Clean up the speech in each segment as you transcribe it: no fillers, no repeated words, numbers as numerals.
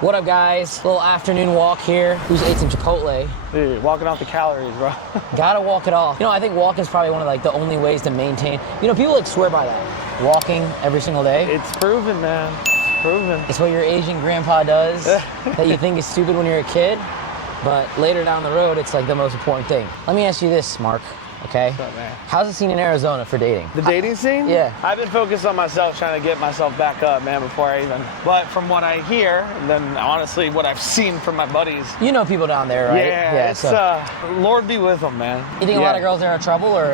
What up, guys? Little afternoon walk here. Who's ate some Chipotle? Dude, walking off the calories, bro. Gotta walk it off. You know, I think walking is probably one of the only ways to maintain. You know, people swear by that. Walking every single day. It's proven, man. It's proven. It's what your Asian grandpa does that you think is stupid when you're a kid, but later down the road, it's the most important thing. Let me ask you this, Mark. Okay. What's up, man? How's the scene in Arizona for dating? The dating scene? Yeah. I've been focused on myself, trying to get myself back up, man, before I even. But from what I hear, and then honestly, what I've seen from my buddies. You know people down there, right? Yeah. It's Lord be with them, man. You think a lot of girls there are trouble, or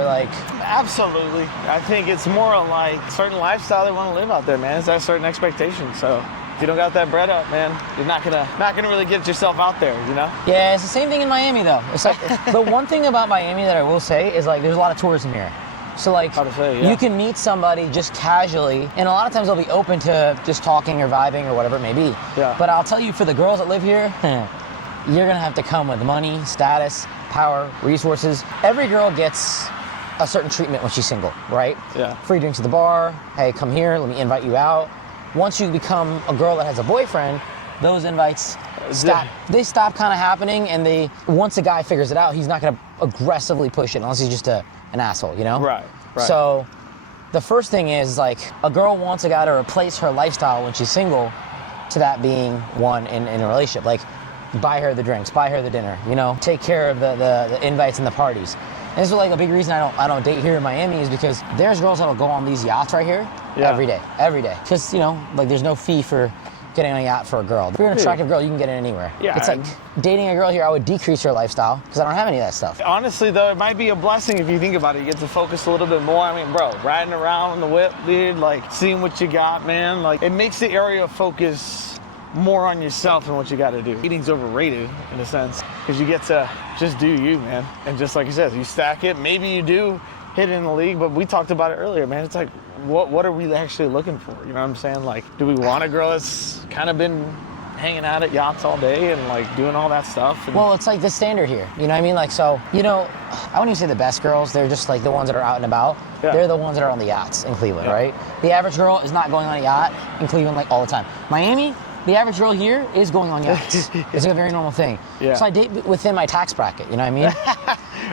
Absolutely. I think it's more like certain lifestyle they want to live out there, man. It's that certain expectation. So if you don't got that bread up, man, you're not gonna really get yourself out there, you know? Yeah, it's the same thing in Miami, though. It's the one thing about Miami that I will say is there's a lot of tourism here. So you can meet somebody just casually, and a lot of times they'll be open to just talking or vibing or whatever it may be. Yeah. But I'll tell you, for the girls that live here, you're gonna have to come with money, status, power, resources. Every girl gets a certain treatment when she's single, right? Yeah. Free drinks at the bar. Hey, come here. Let me invite you out. Once you become a girl that has a boyfriend, those invites stop. They stop kind of happening, and once a guy figures it out, he's not going to aggressively push it unless he's just an asshole, you know? Right. So the first thing is a girl wants a guy to replace her lifestyle when she's single to that being one in a relationship. Buy her the drinks, buy her the dinner, take care of the invites and the parties. And this is a big reason I don't date here in Miami is because there's girls that'll go on these yachts right here every day. Because, there's no fee for getting on a yacht for a girl. If you're an attractive girl, you can get it anywhere. Yeah. It's dating a girl here, I would decrease her lifestyle because I don't have any of that stuff. Honestly, though, it might be a blessing if you think about it. You get to focus a little bit more. I mean, bro, riding around on the whip, dude, seeing what you got, man. It makes the area of focus more on yourself and what you got to do. Eating's overrated in a sense because you get to just do you, man. And just like you said, you stack it. Maybe you do hit it in the league, but we talked about it earlier, man. It's what are we actually looking for? You know what I'm saying? Do we want a girl that's kind of been hanging out at yachts all day and doing all that stuff? Well, it's the standard here. You know what I mean? I wouldn't even say the best girls. They're just the ones that are out and about. Yeah. They're the ones that are on the yachts in Cleveland, right? The average girl is not going on a yacht in Cleveland all the time. Miami, the average girl here is going on yachts. It's a very normal thing. Yeah. So I date within my tax bracket, you know what I mean?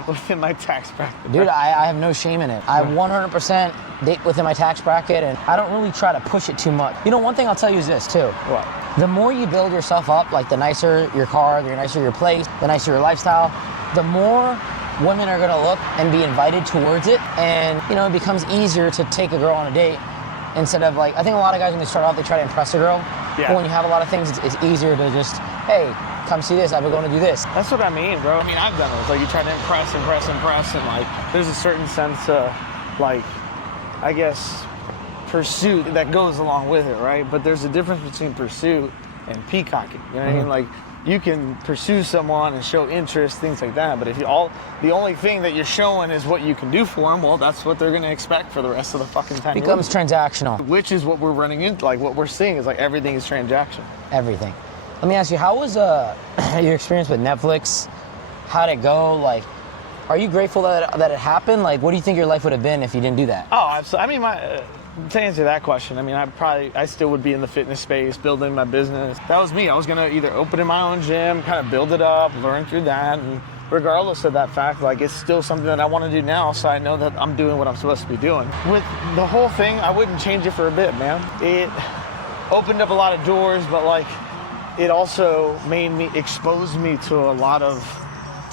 Within my tax bracket. Dude, I have no shame in it. I 100% date within my tax bracket, and I don't really try to push it too much. One thing I'll tell you is this, too. What? The more you build yourself up, the nicer your car, the nicer your place, the nicer your lifestyle, the more women are going to look and be invited towards it, and, it becomes easier to take a girl on a date instead of, I think a lot of guys, when they start off, they try to impress a girl. Yeah. But when you have a lot of things, it's easier to just, hey, come see this, I've been going to do this. That's what I mean, bro. I mean, I've done it. It's you try to impress, and there's a certain sense of, I guess, pursuit that goes along with it, right? But there's a difference between pursuit and peacocking. You know what I mean? You can pursue someone and show interest, things like that. But if the only thing that you're showing is what you can do for them, well, that's what they're going to expect for the rest of the fucking time. It becomes transactional. Which is what we're running into. What we're seeing is everything is transactional. Everything. Let me ask you, how was your experience with Netflix? How'd it go? Are you grateful that it happened? What do you think your life would have been if you didn't do that? Oh, absolutely. I mean, to answer that question, I mean, I still would be in the fitness space, building my business. That was me. I was going to either open in my own gym, kind of build it up, learn through that. And regardless of that fact, it's still something that I want to do now, so I know that I'm doing what I'm supposed to be doing. With the whole thing, I wouldn't change it for a bit, man. It opened up a lot of doors, but it also exposed me to a lot of,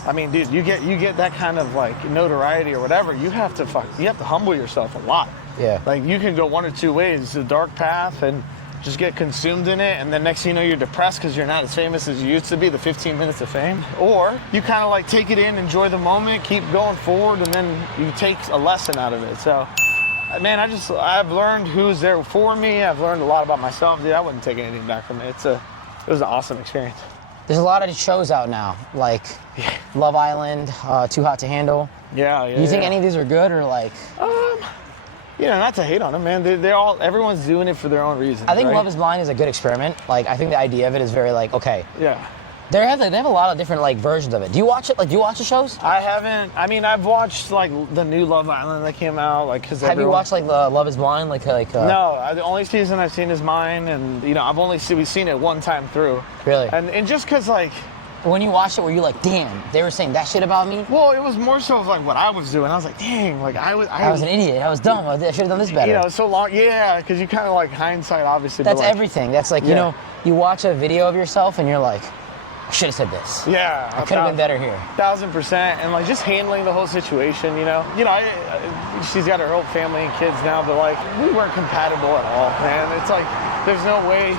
I mean, dude, you get that kind of notoriety or whatever, you have to humble yourself a lot. Yeah. You can go one or two ways. It's a dark path and just get consumed in it, and then next thing you know, you're depressed because you're not as famous as you used to be, the 15 minutes of fame. Or you kind of take it in, enjoy the moment, keep going forward, and then you take a lesson out of it. So, man, I've learned who's there for me. I've learned a lot about myself. Dude, I wouldn't take anything back from it. It was an awesome experience. There's a lot of shows out now, Love Island, Too Hot to Handle. Yeah. Do you think any of these are good or not to hate on them, man. Everyone's doing it for their own reasons. I think right? Love is Blind is a good experiment. I think the idea of it is very okay. Yeah. They have a lot of different like versions of it. Do you watch it? Like, do you watch the shows? I haven't. I mean, I've watched like the new Love Island that came out. Like, cause Have you watched like the Love Is Blind? No, the only season I've seen is mine, and we've seen it one time through. Really? And just cause like. When you watched it, were you like, damn, they were saying that shit about me? Well, it was more so of like what I was doing. I was like, dang, like I was an idiot. I was dumb. I should have done this better. You know, so long. Yeah, because you kind of like hindsight, obviously. That's like, everything. That's like, you know, you watch a video of yourself and you're like, I should have said this. Yeah. I could have been better here. 1000%. And like just handling the whole situation, you know. She's got her whole family and kids now, but like we weren't compatible at all, man. It's like there's no way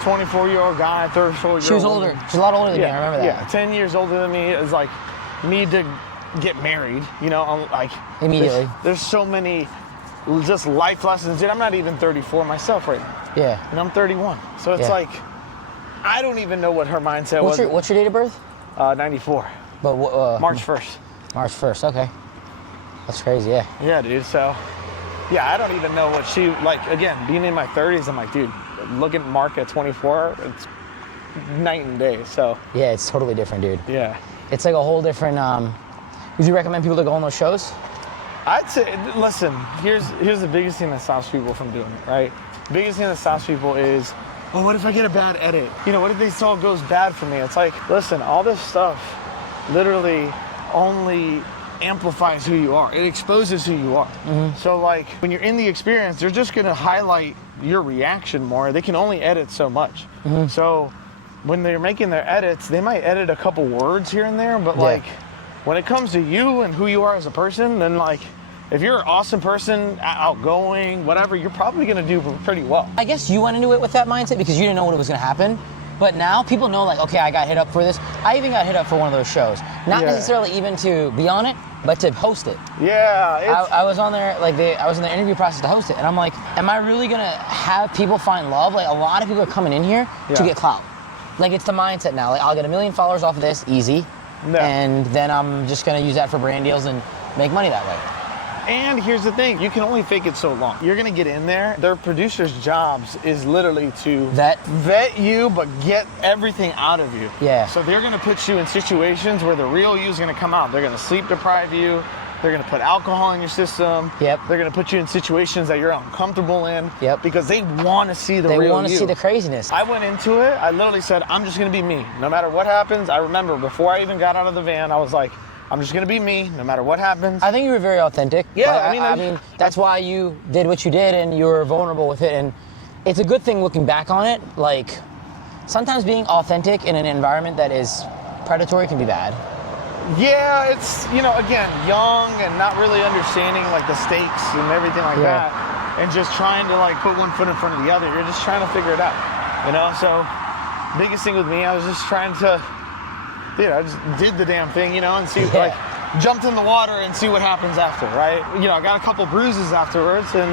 24-year-old guy, 34-year-old. She was older. She's a lot older than me. I remember that. Yeah, 10 years older than me is like need to get married, you know, like immediately. There's so many just life lessons. Dude, I'm not even 34 myself right now. Yeah. And I'm 31. So it's like I don't even know what her mindset was. What's your date of birth? 94. But March 1st. March 1st. Okay. That's crazy. Yeah. Yeah, dude. So yeah, I don't even know what she like. Again, being in my 30s, I'm like, dude, look at Mark at 24. It's night and day. So yeah, it's totally different, dude. Yeah. It's like a whole different. Would you recommend people to go on those shows? I'd say, listen. Here's the biggest thing that stops people from doing it. Right. The biggest thing that stops people is, oh, what if I get a bad edit? You know, what if this all goes bad for me? It's like, listen, all this stuff literally only amplifies who you are. It exposes who you are. Mm-hmm. So like when you're in the experience, they're just gonna highlight your reaction more. They can only edit so much. Mm-hmm. So when they're making their edits, they might edit a couple words here and there, but like when it comes to you and who you are as a person, then like if you're an awesome person, outgoing, whatever, you're probably gonna do pretty well. I guess you went into it with that mindset because you didn't know what was gonna happen. But now people know, like, okay, I got hit up for this. I even got hit up for one of those shows. Not necessarily even to be on it, but to host it. Yeah. I was on there, like, I was in the interview process to host it. And I'm like, am I really going to have people find love? Like, a lot of people are coming in here to get clout. Like, it's the mindset now. Like, I'll get 1 million followers off of this, easy. No. And then I'm just going to use that for brand deals and make money that way. And here's the thing, you can only fake it so long. You're gonna get in there, their producers' jobs is literally to vet you, but get everything out of you. Yeah. So they're gonna put you in situations where the real you is gonna come out. They're gonna sleep deprive you, they're gonna put alcohol in your system. Yep. They're gonna put you in situations that you're uncomfortable in. Yep. Because they wanna see the real you. They wanna see the craziness. I went into it, I literally said, I'm just gonna be me. No matter what happens, I remember before I even got out of the van, I was like, I'm just gonna be me, no matter what happens. I think you were very authentic. Yeah, I mean, that's why you did what you did, and you were vulnerable with it. And it's a good thing looking back on it. Like, sometimes being authentic in an environment that is predatory can be bad. Yeah, it's, again, young and not really understanding like the stakes and everything like that, and just trying to like put one foot in front of the other. You're just trying to figure it out, So, biggest thing with me, I was just trying to. I just did the damn thing, and see, like, jumped in the water and see what happens after, right? I got a couple bruises afterwards and,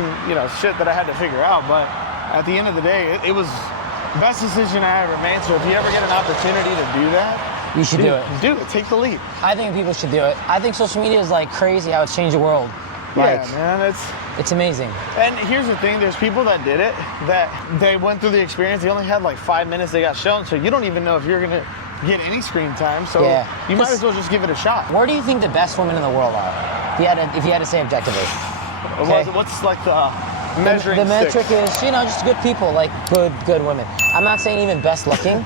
shit that I had to figure out. But at the end of the day, it was the best decision I ever made. So if you ever get an opportunity to do that, you should do it. Do it. Take the leap. I think people should do it. I think social media is like crazy how it's changed the world. Like, yeah, man, it's amazing. And here's the thing, there's people that did it, that they went through the experience, they only had like 5 minutes they got shown, so you don't even know if you're gonna get any screen time, so you might as well just give it a shot. Where do you think the best women in the world are? If you had to say objectively. Okay. What's like the measuring The metric stick? is, just good people, like good women. I'm not saying even best looking.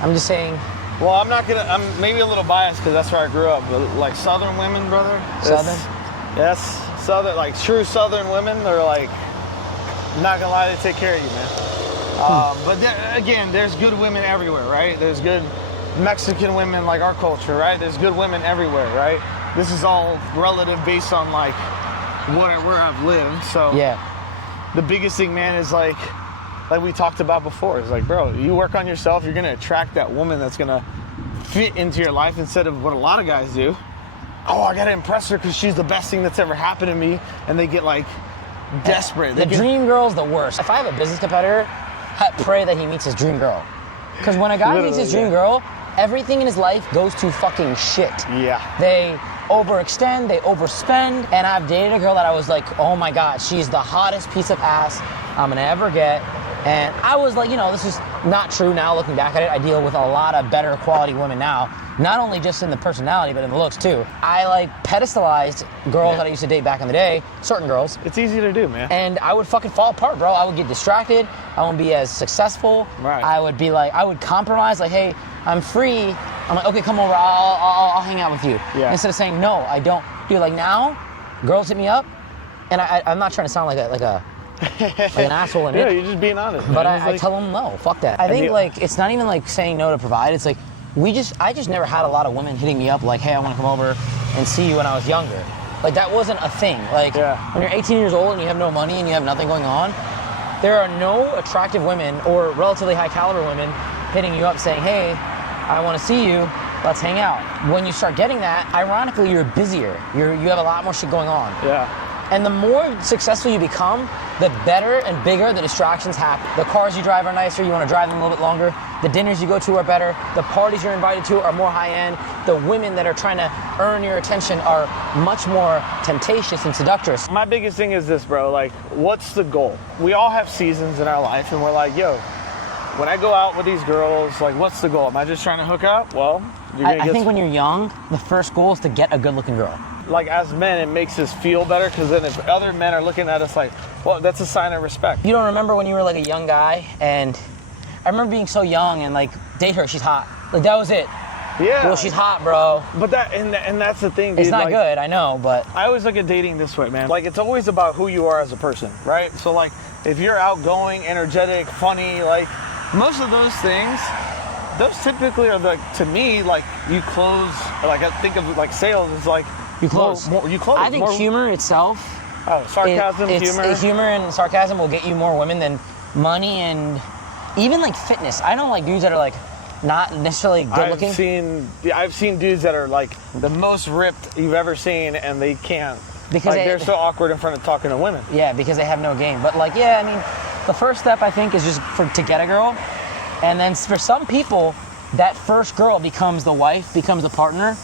I'm just saying. Well, I'm maybe a little biased because that's where I grew up, but like Southern women, brother. Southern? Yes, Southern, like true Southern women, they're like, not gonna lie, they take care of you, man. But again, there's good women everywhere, right? There's good Mexican women like our culture, right? There's good women everywhere, right? This is all relative based on like where I've lived. So the biggest thing, man, is like we talked about before, is like, bro, you work on yourself, you're gonna attract that woman that's gonna fit into your life instead of what a lot of guys do. Oh, I gotta impress her because she's the best thing that's ever happened to me, and they get like desperate. The dream girl's the worst. If I have a business competitor, I pray that he meets his dream girl. Because when a guy meets his dream girl, everything in his life goes to fucking shit. Yeah. They overextend, they overspend, and I've dated a girl that I was like, oh my God, she's the hottest piece of ass I'm gonna ever get. And I was like, this is not true now looking back at it. I deal with a lot of better quality women now, not only just in the personality, but in the looks too. I like pedestalized girls that I used to date back in the day, certain girls. It's easy to do, man. And I would fucking fall apart, bro. I would get distracted. I wouldn't be as successful. Right. I would be like, I would compromise, like, hey, I'm free. I'm like, okay, come over, I'll hang out with you. Yeah. Instead of saying, no, I don't. Dude, like now, girls hit me up, and I'm not trying to sound like an asshole in it. Yeah, you're just being honest. But man. I tell them no, fuck that. I think like it's not even like saying no to provide. It's like I just never had a lot of women hitting me up like, hey, I want to come over and see you when I was younger. Like that wasn't a thing. Like when you're 18 years old and you have no money and you have nothing going on, there are no attractive women or relatively high caliber women hitting you up saying, hey, I want to see you. Let's hang out. When you start getting that, ironically, you're busier. You have a lot more shit going on. Yeah. And the more successful you become, the better and bigger the distractions happen. The cars you drive are nicer, you want to drive them a little bit longer. The dinners you go to are better. The parties you're invited to are more high end. The women that are trying to earn your attention are much more temptatious and seductress. My biggest thing is this, bro. Like, what's the goal? We all have seasons in our life, and we're like, yo, when I go out with these girls, like, what's the goal? Am I just trying to hook up? Well, I think when you're young, the first goal is to get a good looking girl. Like, as men, it makes us feel better, because then if other men are looking at us like, well, that's a sign of respect. You don't remember when you were like a young guy, and I remember being so young and like, date her, she's hot. Like that was it. Yeah. Well, she's hot, bro. But and that's the thing, dude. It's not like, good, I know, but I always look at dating this way, man. Like, it's always about who you are as a person, right? So like, if you're outgoing, energetic, funny, like most of those things, those typically are like, to me, like you close, like I think of like sales is like, you close. You close. I think humor itself. Oh, sarcasm, humor. Humor and sarcasm will get you more women than money and even like fitness. I don't like dudes that are like not necessarily good looking. I've seen dudes that are like the most ripped you've ever seen, and they can't. Because they're so awkward in front of talking to women. Yeah, because they have no game. But like, yeah, I mean, the first step I think is just to get a girl, and then for some people, that first girl becomes the wife, becomes the partner.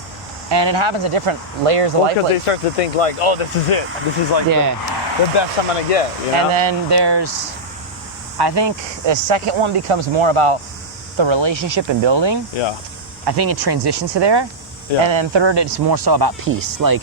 And it happens at different layers of life. Because they start to think like, oh, this is it. This is like the best I'm gonna get. You know? And then I think the second one becomes more about the relationship and building. Yeah. I think it transitions to there. Yeah. And then third, it's more so about peace. Like,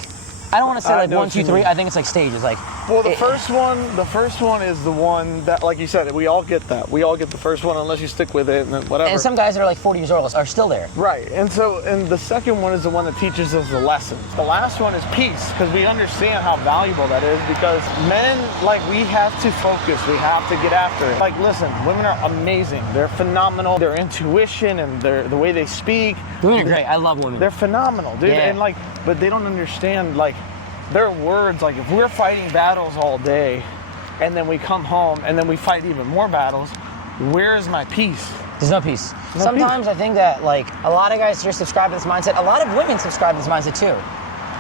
I don't want to say like 1, 2, 3. I think it's like stages. Like, well, the first one is the one that, like you said, we all get that. We all get the first one unless you stick with it and then whatever. And some guys that are like 40 years old are still there. Right. And the second one is the one that teaches us the lessons. The last one is peace, because we understand how valuable that is, because men, like, we have to focus. We have to get after it. Like, listen, women are amazing. They're phenomenal. Their intuition and the way they speak. Women are great. I love women. They're phenomenal, dude. Yeah. And like, but they don't understand, like, their words. Like, if we're fighting battles all day and then we come home and then we fight even more battles, where is my peace? There's no peace. Sometimes I think that like a lot of guys just subscribe to this mindset. A lot of women subscribe to this mindset too.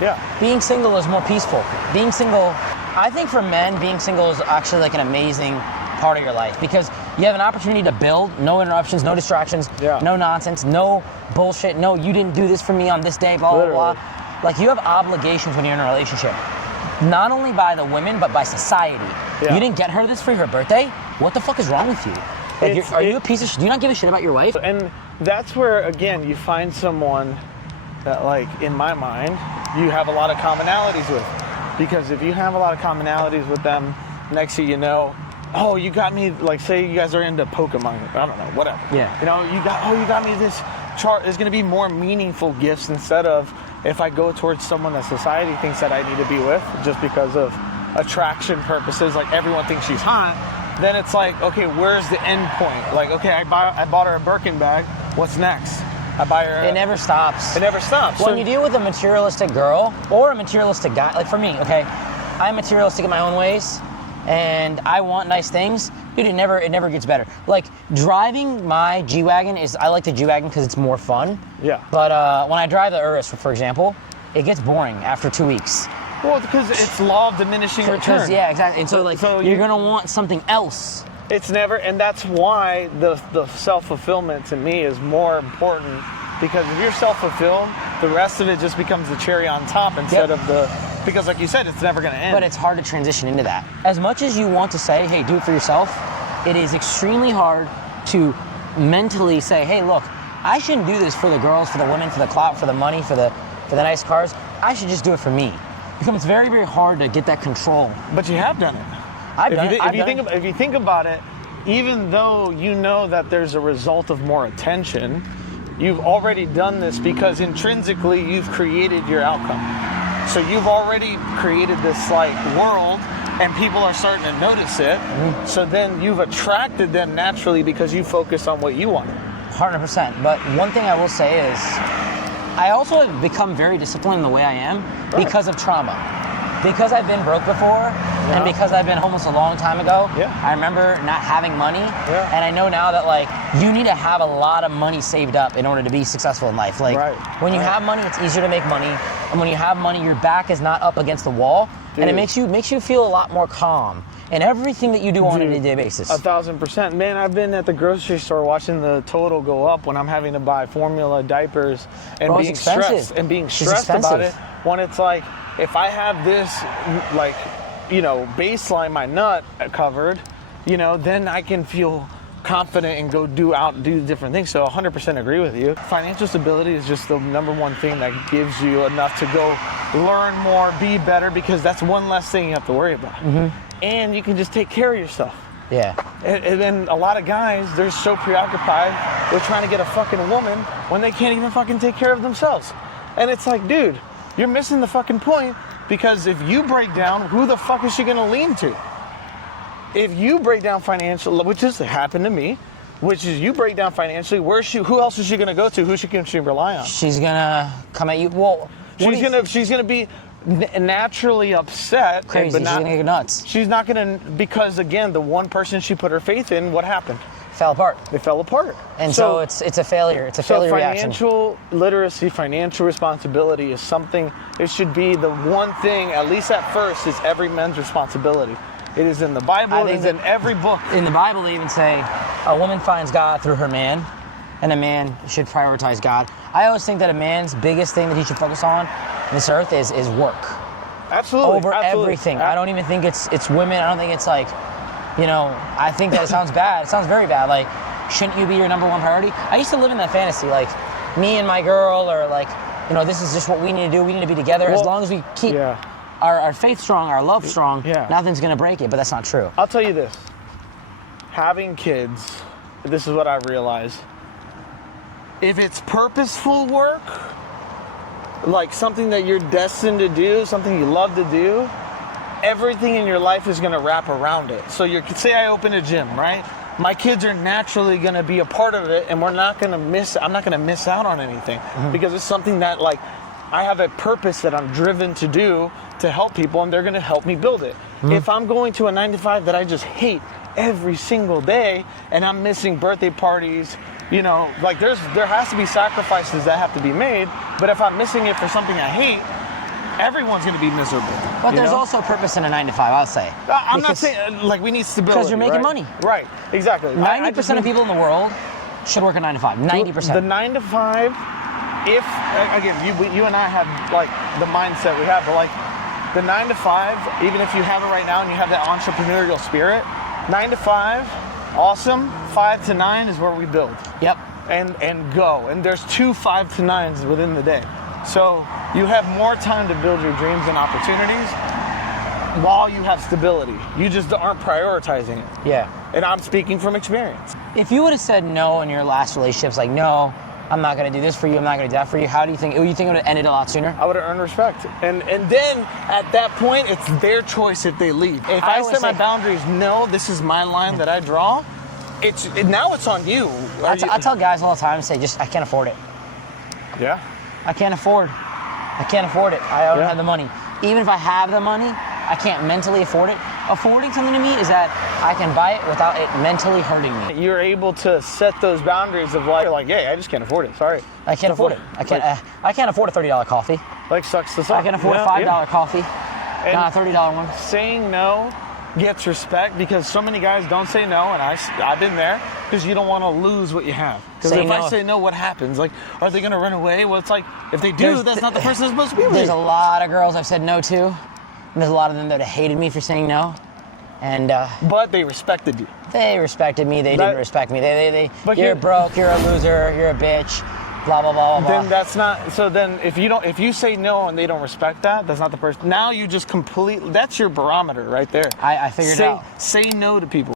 Yeah. Being single is more peaceful. Being single, I think for men, being single is actually like an amazing part of your life, because you have an opportunity to build, no interruptions, no distractions, no nonsense, no bullshit, no, you didn't do this for me on this day, blah, blah, blah. Like, you have obligations when you're in a relationship, not only by the women, but by society. Yeah. You didn't get her this for her birthday? What the fuck is wrong with you? Like, are you a piece of shit? Do you not give a shit about your wife? And that's where, again, you find someone that, like, in my mind, you have a lot of commonalities with. Because if you have a lot of commonalities with them, next thing you know, oh, you got me, like, say you guys are into Pokemon, I don't know, whatever. Yeah. You know, you got me this chart. There's going to be more meaningful gifts instead of if I go towards someone that society thinks that I need to be with just because of attraction purposes, like everyone thinks she's hot, then it's like, okay, where's the end point? Like, okay, I bought her a Birkin bag. What's next? I buy her. It never stops. It never stops. When you deal with a materialistic girl or a materialistic guy, like for me, okay, I'm materialistic in my own ways, and I want nice things. Dude, it never gets better. Like, driving my G-Wagon I like the G-Wagon because it's more fun. Yeah. But when I drive the Urus, for example, it gets boring after 2 weeks. Well, because it's law of diminishing returns. Yeah, exactly. And so you're gonna want something else. It's never, and that's why the self-fulfillment to me is more important, because if you're self-fulfilled, the rest of it just becomes the cherry on top instead of because like you said, it's never gonna end. But it's hard to transition into that. As much as you want to say, hey, do it for yourself, it is extremely hard to mentally say, hey, look, I shouldn't do this for the girls, for the women, for the clout, for the money, for the nice cars. I should just do it for me. It becomes very, very hard to get that control. But you have done it. If you think about it, even though you know that there's a result of more attention, you've already done this because intrinsically you've created your outcome. So you've already created this like world, and people are starting to notice it. Mm-hmm. So then you've attracted them naturally because you focus on what you want. 100%. But one thing I will say is, I also have become very disciplined in the way I am because of trauma. Because I've been broke before, and because I've been homeless a long time ago, I remember not having money, and I know now that like you need to have a lot of money saved up in order to be successful in life. Like when you have money, it's easier to make money, and when you have money, your back is not up against the wall, and it makes you feel a lot more calm in everything that you do on a day-to-day basis. 1,000%. Man, I've been at the grocery store watching the total go up when I'm having to buy formula, diapers, and being stressed about it. When it's like, if I have this, like, you know, baseline, my nut covered, you know, then I can feel confident and go do different things. So 100% agree with you. Financial stability is just the number one thing that gives you enough to go learn more, be better, because that's one less thing you have to worry about. Mm-hmm. And you can just take care of yourself. Yeah. And then a lot of guys, they're so preoccupied with trying to get a fucking woman when they can't even fucking take care of themselves. And it's like, dude, you're missing the fucking point, because if you break down, who the fuck is she gonna lean to? If you break down financially, which has happened to me, which is you break down financially, who else is she gonna go to? Who can she rely on? She's gonna come at you. Well, she's gonna be naturally upset. Crazy. She's gonna get nuts. She's not gonna, because again, the one person she put her faith in, what happened? Fell apart. They fell apart. And so it's a failure. It's a failure reaction. Financial literacy, financial responsibility is something, it should be the one thing, at least at first, is every man's responsibility. It is in the Bible, it is in every book. In the Bible, they even say a woman finds God through her man, and a man should prioritize God. I always think that a man's biggest thing that he should focus on in this earth is work. Absolutely. Over everything. I don't even think it's women. I don't think it's like, you know, I think that it sounds bad. It sounds very bad. Like, shouldn't you be your number one priority? I used to live in that fantasy, like, me and my girl, or like, you know, this is just what we need to do. We need to be together. As long as we keep our faith strong, our love strong, nothing's going to break it. But that's not true. I'll tell you this. Having kids, this is what I realized. If it's purposeful work, like something that you're destined to do, something you love to do, everything in your life is going to wrap around it. So say I open a gym, right? My kids are naturally going to be a part of it, and I'm not going to miss out on anything, because it's something that, like, I have a purpose that I'm driven to do to help people, and they're going to help me build it. If I'm going to a 9-to-5 that I just hate every single day, and I'm missing birthday parties, you know, like there has to be sacrifices that have to be made. But if I'm missing it for something I hate, everyone's going to be miserable. But there's also purpose in a 9-to-5, I'll say. I'm not saying, like, we need stability. Because you're making money. Right, exactly. 90% of people in the world should work a 9-to-5. 90%. The 9-to-5, if, again, you and I have, like, the mindset we have, but, like, the 9-to-5, even if you have it right now and you have that entrepreneurial spirit, 9-to-5, awesome. 5 to 9 is where we build. Yep. And go. And there's 2 5 to 9s within the day. So you have more time to build your dreams and opportunities while you have stability. You just aren't prioritizing it. Yeah. And I'm speaking from experience. If you would have said no in your last relationships, like, no, I'm not going to do this for you, I'm not going to do that for you, how do you think it would have ended a lot sooner? I would have earned respect. And then at that point, it's their choice if they leave. If I set my boundaries, no, this is my line that I draw, now it's on you. I tell guys all the time, say, I can't afford it. Yeah. I can't afford it. I don't have the money. Even if I have the money, I can't mentally afford it. Affording something to me is that I can buy it without it mentally hurting me. You're able to set those boundaries of like, hey, I just can't afford it. Sorry. I can't afford it. I can't afford a $30 coffee. Like, sucks to suck. I can afford a $5 coffee, not a $30 one. Saying no gets respect, because so many guys don't say no, and I've been there, because you don't want to lose what you have. Because if I say no, what happens? Like, are they going to run away? Well, it's like, if they do, that's not the person that's supposed to be with. There's a lot of girls I've said no to, and there's a lot of them that have hated me for saying no, And but they respected you. they respected me. They didn't respect me. But you're broke. You're a loser. You're a bitch. Blah blah blah blah. Then that's not. So then, if you say no and they don't respect that, that's not the person. Now you just completely. That's your barometer right there. I figured it out. Say no to people.